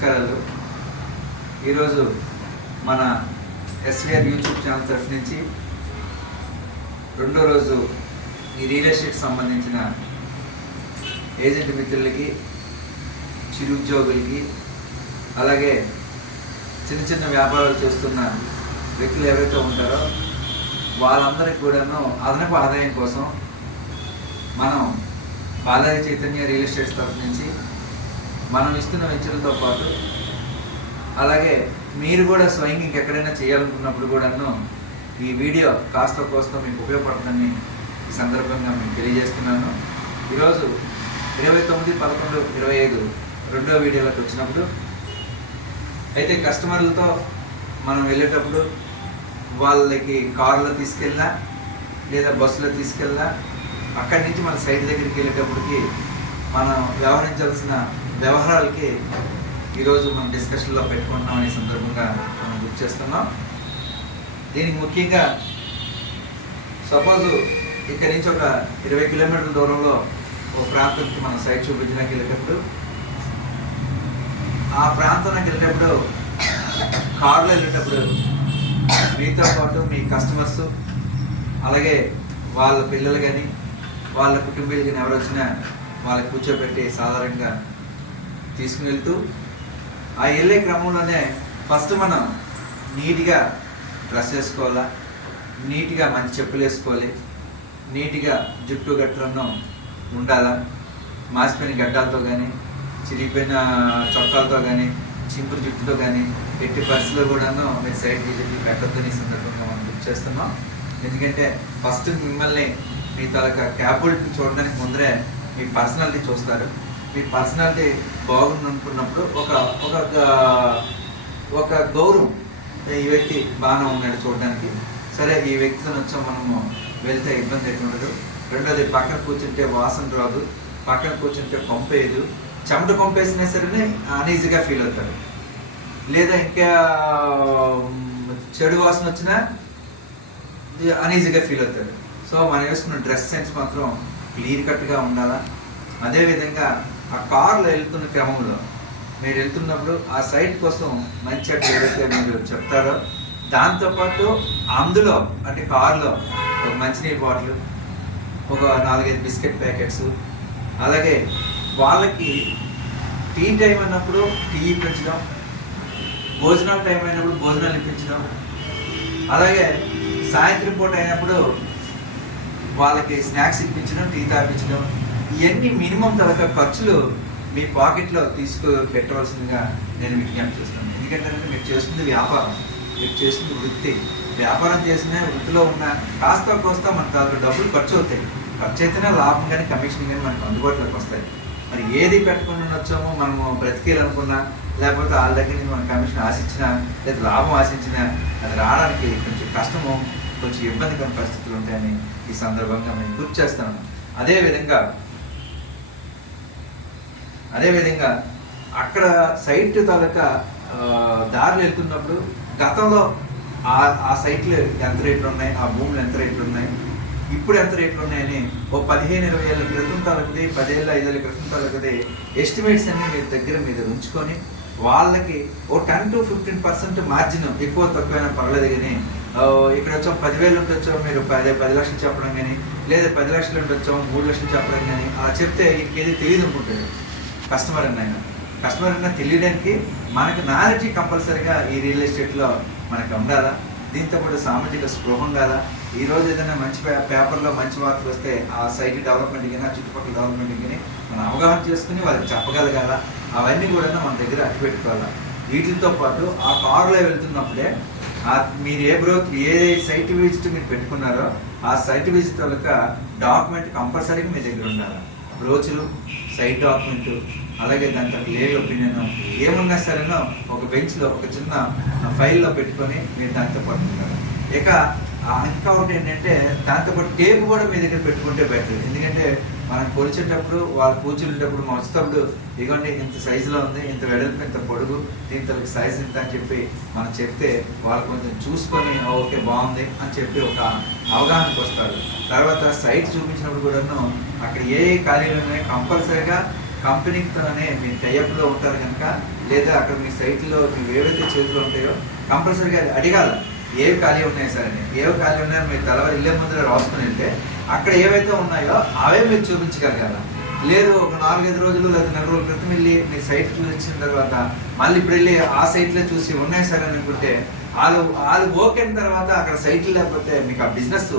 నమస్కారాలు. ఈరోజు మన ఎస్విఆర్ యూట్యూబ్ ఛానల్ తరఫు నుంచి రెండో రోజు ఈ రియల్ ఎస్టేట్ సంబంధించిన ఏజెంట్ మిత్రులకి చిరుద్యోగులకి అలాగే చిన్న చిన్న వ్యాపారాలు చేస్తున్న వ్యక్తులు ఎవరైతే ఉంటారో వాళ్ళందరికీ కూడాను అదనపు ఆదాయం కోసం మనం బాలాజీ చైతన్య రియల్ ఎస్టేట్ తరఫు నుంచి మనం ఇస్తున్న వెంచర్లతో పాటు అలాగే మీరు కూడా స్వయంగా ఇంకెక్కడైనా చేయాలనుకున్నప్పుడు కూడాను ఈ వీడియో కాస్త కోస్త మీకు ఉపయోగపడుతుందని ఈ సందర్భంగా మీకు తెలియజేస్తున్నాను. ఈరోజు ఇరవై తొమ్మిది పదకొండు ఇరవై ఐదు రెండో వీడియోలోకి వచ్చినప్పుడు అయితే కస్టమర్లతో మనం వెళ్ళేటప్పుడు వాళ్ళకి కారులో తీసుకెళ్ళా లేదా బస్సులో తీసుకెళ్ళా అక్కడి నుంచి మన సైట్ దగ్గరికి వెళ్ళేటప్పటికి మనం వ్యవహరించాల్సిన వ్యవహారాలకి ఈరోజు మనం డిస్కషన్లో పెట్టుకుంటున్నాం అనే సందర్భంగా మనం గుర్తు చేస్తున్నాం. దీనికి ముఖ్యంగా సపోజ్ ఇక్కడి నుంచి ఒక ఇరవై కిలోమీటర్ల దూరంలో ఒక ప్రాంతానికి మనం సైట్ చూపించడానికి వెళ్ళేటప్పుడు ఆ ప్రాంతానికి వెళ్ళేటప్పుడు కారులో వెళ్ళేటప్పుడు మీతో పాటు మీ కస్టమర్స్ అలాగే వాళ్ళ పిల్లలు కానీ వాళ్ళ కుటుంబీలు కానీ ఎవరు వచ్చినా వాళ్ళకి కూర్చోబెట్టి సాధారణంగా తీసుకుని వెళ్తూ ఆ వెళ్ళే క్రమంలోనే ఫస్ట్ మనం నీట్గా డ్రెస్ వేసుకోవాలా నీట్గా మంచి చెప్పులు వేసుకోవాలి నీట్గా జుట్టు గట్టులను ఉండాలా మాసిపోయిన గడ్డాలతో కానీ చిరిగిపోయిన చొక్కాలతో కానీ చింపురు జుట్టుతో కానీ ఎట్టి పరిస్థితుల్లో కూడాను మీరు సైడ్ తీసి పెట్టొద్దని ఈ సందర్భంగా మనం బుక్ చేస్తున్నాం. ఎందుకంటే ఫస్ట్ మిమ్మల్ని మీ తలక క్యాబుల్ చూడడానికి ముందరే మీ పర్సనాలిటీ చూస్తారు. మీ పర్సనాలిటీ బాగుంది అనుకున్నప్పుడు ఒక ఒక ఒక గౌరవం ఈ వ్యక్తి బాగానే ఉన్నాడు చూడడానికి. సరే ఈ వ్యక్తితో వచ్చాం మనము వెళ్తే ఇబ్బంది ఎట్లా ఉండదు. రెండోది పక్కన కూర్చుంటే వాసన రాదు పక్కన కూర్చుంటే పంపేయదు చెమట పంపేసినా సరే అనీజీగా ఫీల్ అవుతాడు. లేదా ఇంకా చెడు వాసన వచ్చినా అనీజీగా ఫీల్ అవుతారు సో మనం వేసుకున్న డ్రెస్ సెన్స్ మాత్రం క్లియర్ కట్గా ఉండాలా? అదేవిధంగా ఆ కార్లో వెళ్తున్న క్రమంలో మీరు వెళ్తున్నప్పుడు ఆ సైట్ కోసం మంచి అట్లా ఏదైతే మీరు చెప్తారో దాంతోపాటు అందులో అంటే కార్లో ఒక మంచినీటి బాటిల్ ఒక నాలుగైదు బిస్కెట్ ప్యాకెట్స్ అలాగే వాళ్ళకి టీ టైం అన్నప్పుడు టీ ఇప్పించడం భోజనాల టైం అయినప్పుడు భోజనాలు ఇప్పించడం అలాగే సాయంత్రం పూట అయినప్పుడు వాళ్ళకి స్నాక్స్ ఇప్పించడం టీ తాపించడం ఇవన్నీ మినిమం తరగ ఖర్చులు మీ పాకెట్లో తీసుకు పెట్టవలసిందిగా నేను విజ్ఞప్తి చేస్తాను ఎందుకంటే మీరు చేస్తుంది వ్యాపారం. మీరు చేస్తుంది వృత్తి. వ్యాపారం చేసిన వృత్తిలో ఉన్న కాస్త కోస్త మన దాంట్లో డబ్బులు ఖర్చు అవుతాయి. ఖర్చు అయితేనే లాభం కానీ కమిషన్ కానీ మనకు అందుబాటులోకి వస్తాయి. మరి ఏది పెట్టుకుని వచ్చామో మనము బ్రతికేయాలనుకున్నా లేకపోతే వాళ్ళ దగ్గర నుంచి మనం కమిషన్ ఆశించినా లేదా లాభం ఆశించినా అది రావడానికి కొంచెం కష్టము కొంచెం ఇబ్బందికర పరిస్థితులు ఉంటాయని ఈ సందర్భంగా మేము గుర్తు చేస్తాను. అదేవిధంగా అదేవిధంగా అక్కడ సైట్ తాలూకా ఆ, దారులు వెళ్తున్నప్పుడు గతంలో ఆ ఆ సైట్లు ఎంత రేట్లు ఉన్నాయి ఆ భూములు ఎంత రేట్లు ఉన్నాయి ఇప్పుడు ఎంత రేట్లు ఉన్నాయని ఓ పదిహేను ఇరవై ఏళ్ళ క్రితం తరగతి పదేళ్ళ ఐదేళ్ళ క్రితం తరగతి ఎస్టిమేట్స్ అన్ని మీ దగ్గర మీద ఉంచుకొని వాళ్ళకి ఓ ten to fifteen percent margin ఎక్కువ తక్కువైనా పర్లేదు కానీ ఇక్కడ వచ్చాం పదివేలు ఉండొచ్చో మీరు పది పది లక్షలు చెప్పడం కానీ లేదా పది లక్షలు ఉండొచ్చో మూడు లక్షలు చెప్పడం కానీ అలా చెప్తే ఇంకేది తెలియదు అనుకుంటుంది కస్టమర్ అన్నైనా కస్టమర్ అన్న తెలియడానికి మనకు నాలెడ్జ్ కంపల్సరీగా ఈ రియల్ ఎస్టేట్లో మనకు ఉండాలా? దీంతో పాటు సామాజిక స్పృహ ఉండాలా? ఈ రోజు ఏదైనా మంచి పే- పేపర్లో మంచి వార్తలు వస్తే ఆ సైట్ డెవలప్మెంట్ కానీ ఆ చుట్టుపక్కల డెవలప్మెంట్ కానీ మనం అవగాహన చేసుకుని వాళ్ళకి చెప్పగలగాల? అవన్నీ కూడా మన దగ్గర అట్టిపెట్టుకోవాలా వీటితో పాటు ఆ కారులో వెళ్తున్నప్పుడే మీరు ఏ బ్రో ఏ సైట్ విజిట్ మీరు పెట్టుకున్నారో ఆ సైట్ విజిట్ యొక్క డాక్యుమెంట్ కంపల్సరీగా మీ దగ్గర ఉండాలి? బ్రోచులు సైట్ డాక్యుమెంట్ అలాగే దాంట్లో లేడ్ ఒపీనియన్ ఏమున్నా సరేనో ఒక బెంచ్లో ఒక చిన్న ఫైల్లో పెట్టుకొని మీరు దాంతో పట్టుకుంటారు ఇక ఇంకా ఒకటి ఏంటంటే దాంతోపాటు టేప్ కూడా మీ దగ్గర పెట్టుకుంటే బెటర్. ఎందుకంటే మనం కొలిచేటప్పుడు వాళ్ళు కూర్చునేటప్పుడు మనం వచ్చేటప్పుడు ఇదిగోండి ఇంత సైజులో ఉంది ఇంత వెడల్పు ఇంత పొడుగు దీంతో సైజ్ ఇంత అని చెప్పి మనం చెప్తే వాళ్ళు కొంచెం చూసుకొని ఓకే బాగుంది అని చెప్పి ఒక అవగాహనకు వస్తారు తర్వాత సైట్ చూపించినప్పుడు కూడాను అక్కడ ఏ ఏ ఖాళీలు ఉన్నాయో కంపల్సరీగా కంపెనీతోనే మీ టైఅప్లో ఉంటారు కనుక లేదా అక్కడ మీ సైట్లో మీరు ఏవైతే చేతులు ఉంటాయో కంపల్సరీగా అది అడగాలి. ఏవి ఖాళీ ఉన్నాయి సార్ అని. ఏవి ఖాళీ ఉన్నాయో మీరు తెల్లవారు ఇల్లే ముందర రాసుకుని వెళ్తే అక్కడ ఏవైతే ఉన్నాయో అవే మీరు చూపించగలగాల. లేదు ఒక నాలుగైదు రోజులు లేదా నెల రోజుల క్రితం వెళ్ళి మీ సైట్ చూసిన తర్వాత మళ్ళీ ఇప్పుడు వెళ్ళి ఆ సైట్లో చూసి ఉన్నాయి సార్ అని అనుకుంటే వాళ్ళు వాళ్ళు ఓకే అయిన తర్వాత అక్కడ సైట్లు లేకపోతే మీకు ఆ బిజినెస్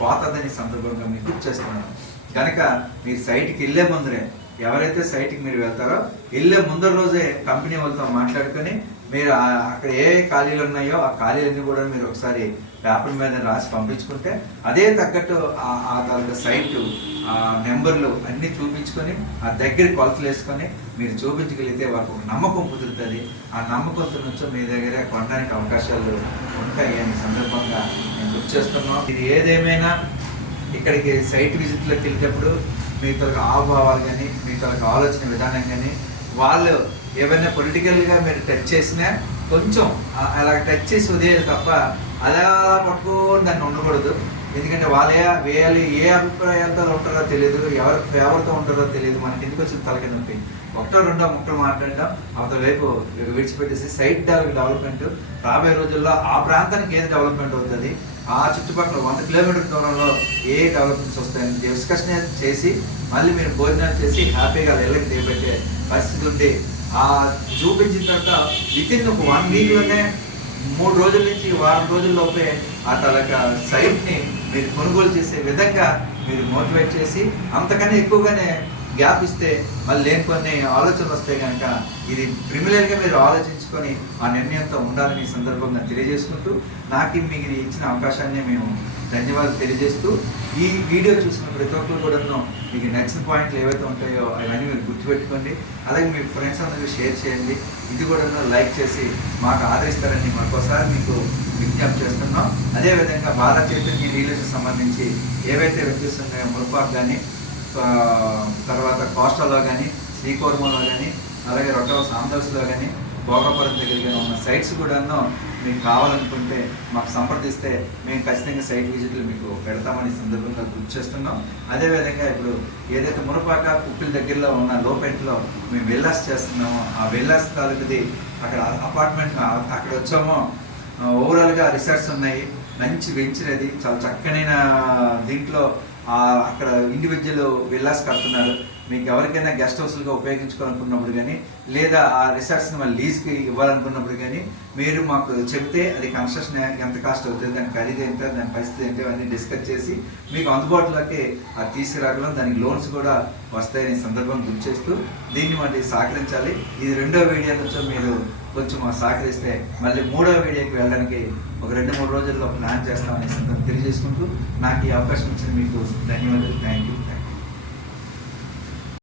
పోతుందని సందర్భంగా మీకు చేస్తున్నాను. కనుక మీరు సైట్కి వెళ్ళే ముందరే ఎవరైతే సైట్కి మీరు వెళ్తారో వెళ్ళే ముందర రోజే కంపెనీ వాళ్ళతో మాట్లాడుకొని మీరు అక్కడ ఏ ఖాళీలు ఉన్నాయో ఆ ఖాళీలన్నీ కూడా మీరు ఒకసారి పేపర్ మీద రాసి పంపించుకుంటే అదే తగ్గట్టు ఆ- ఆ తాలూకా సైటు ఆ నెంబర్లు అన్నీ చూపించుకొని ఆ దగ్గర కొలతలు వేసుకొని మీరు చూపించగలిగితే వారికి ఒక నమ్మకం కుదురుతుంది. ఆ నమ్మకంతో నుంచో మీ దగ్గర కొనడానికి అవకాశాలు ఉంటాయి అనే సందర్భంగా నేను గుర్తు చేస్తున్నాం ఇది ఏదేమైనా ఇక్కడికి సైట్ విజిట్లోకి వెళ్ళేటప్పుడు మీ తరకు ఆభావాలు కానీ మీ తరకు ఆలోచన విధానం కానీ వాళ్ళు ఏమైనా పొలిటికల్గా మీరు టచ్ చేసినా కొంచెం అలా టచ్ చేసి వదిలేదు తప్ప అలా పట్టుకొని దాన్ని ఉండకూడదు. ఎందుకంటే వాళ్ళ వేయాలి ఏ అభిప్రాయాలతో ఉంటారో తెలియదు ఎవరి ఫేవర్తో ఉంటారో తెలియదు మనకి ఎందుకు వచ్చిన తలకి నొప్పి? ఒకటో రెండో ముక్కలు మాట్లాడడం అవతల వైపు విడిచిపెట్టేసి సైట్ డెవలప్మెంట్ రాబోయే రోజుల్లో ఆ ప్రాంతానికి ఏది డెవలప్మెంట్ అవుతుంది? ఆ చుట్టుపక్కల వంద కిలోమీటర్ దూరంలో ఏ డెవలప్మెంట్స్ వస్తాయని డిస్కషన్ చేసి మళ్ళీ మీరు భోజనాలు చేసి హ్యాపీగా వెళ్ళకి దిగబెట్టే పరిస్థితి ఉంది. ఆ చూపించిన తర్వాత వితిన్ ఒక వన్ వీక్లోనే మూడు రోజుల నుంచి వారం రోజుల్లోపే ఆ తలక సైట్ని మీరు కొనుగోలు చేసే విధంగా మీరు మోటివేట్ చేసి అంతకన్నా ఎక్కువగానే గ్యాప్ ఇస్తే మళ్ళీ లేని కొన్ని ఆలోచనలు వస్తాయి కనుక ఇది ప్రిమిలర్గా మీరు ఆలోచించుకొని ఆ నిర్ణయంతో ఉండాలని సందర్భంగా తెలియజేసుకుంటూ నాకు మీకు ఇచ్చిన అవకాశాన్ని మేము ధన్యవాదాలు తెలియజేస్తూ ఈ వీడియో చూసిన ప్రతి ఒక్కరు కూడా మీకు నచ్చిన పాయింట్లు ఏవైతే ఉంటాయో అవన్నీ మీరు గుర్తుపెట్టుకోండి. అలాగే మీ ఫ్రెండ్స్ అందరికీ షేర్ చేయండి. ఇది కూడా లైక్ చేసి మాకు ఆదరిస్తారని మరొకసారి మీకు విజ్ఞప్తి చేస్తున్నాం. అదేవిధంగా భారత చైతన్య రీలేషన్ సంబంధించి ఏవైతే వెంచర్స్ ఉన్నాయో మురుపాక్ కానీ తర్వాత కోస్టల్లో కానీ శ్రీకోర్మలో కానీ అలాగే రొట్టవ సాందర్స్లో కానీ భోగపురం దగ్గర కానీ ఉన్న సైట్స్ కూడాను మీకు కావాలనుకుంటే మాకు సంప్రదిస్తే మేము ఖచ్చితంగా సైట్ విజిట్లు మీకు పెడతామని సందర్భంగా గుర్తు చేస్తున్నాం. అదేవిధంగా ఇప్పుడు ఏదైతే మునపాక కుప్పిల దగ్గరలో ఉన్న లోపెంట్లో మేము వెల్లాస్ చేస్తున్నామో ఆ వెల్లాస్ తాలూకుది అక్కడ అపార్ట్మెంట్ అక్కడ వచ్చామో ఓవరాల్గా రిసార్ట్స్ ఉన్నాయి. మంచి వెంచర్ అది. చాలా చక్కనైన దీంట్లో అక్కడ ఇండివిజువల్ విల్లాస్ కడుతున్నారు. మీకు ఎవరికైనా గెస్ట్ హౌస్లుగా ఉపయోగించుకోవాలనుకున్నప్పుడు కానీ లేదా ఆ రిసార్ట్స్ని మళ్ళీ లీజ్కి ఇవ్వాలనుకున్నప్పుడు కానీ మీరు మాకు చెప్తే అది కన్స్ట్రక్షన్ ఎంత కాస్ట్ అవుతుంది దాని ఖరీదు ఎంత దాని పరిస్థితి ఏంటి అన్నీ డిస్కస్ చేసి మీకు అందుబాటులోకి అది తీసుకురాగలం దానికి లోన్స్ కూడా వస్తాయని సందర్భం గుర్తు చేస్తూ దీన్ని మళ్ళీ సహకరించాలి. ఇది రెండో వీడియో నుంచి మీరు కొంచెం మాకు సహకరిస్తే మళ్ళీ మూడో వీడియోకి వెళ్ళడానికి ఒక రెండు మూడు రోజుల్లో ప్లాన్ చేస్తామని సందర్భం తెలియజేసుకుంటూ నాకు ఈ అవకాశం ఇచ్చిన మీకు ధన్యవాదాలు. Thank you